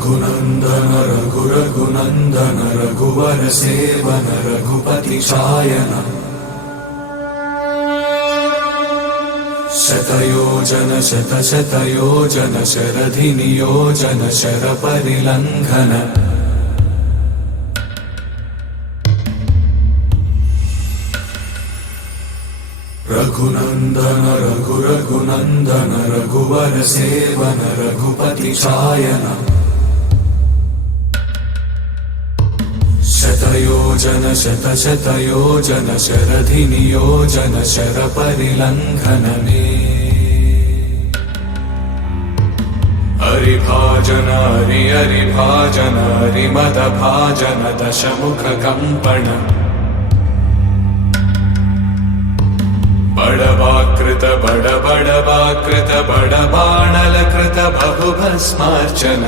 रघुनंदन रघुनंदन रघुवर seven Raghupati Shayan शतयोजन शतशतयोजन शरधि नियोजन sir परिलंघन Raghunandan Raghunandan रघुवर seven Raghupati Shayan शतयोजन शतशतयोजन शरधि नियोजन sir परिलंघन हरिभाजन हरिभाजन हरिमद भाजन दशमुख कंपन बड़वाकृत बड़वाकृत बड़बाणलकृत बहुभस्मार्चन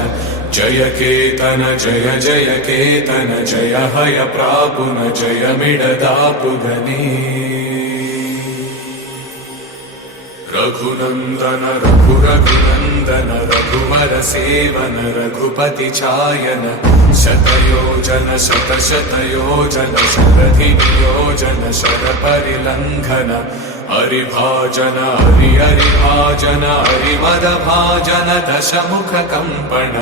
जय केतन जय जय केतन जय हय प्रापुन जय मिडदापुगने रघुनंदन रघुनंदन रघुवर सेवन रघुपति चायन शतयोजन शतशतयोजन शरधि नियोजन शर परिलंघन हरिभाजन हरिभाजन हरिमद भाजन दशमुख कंपन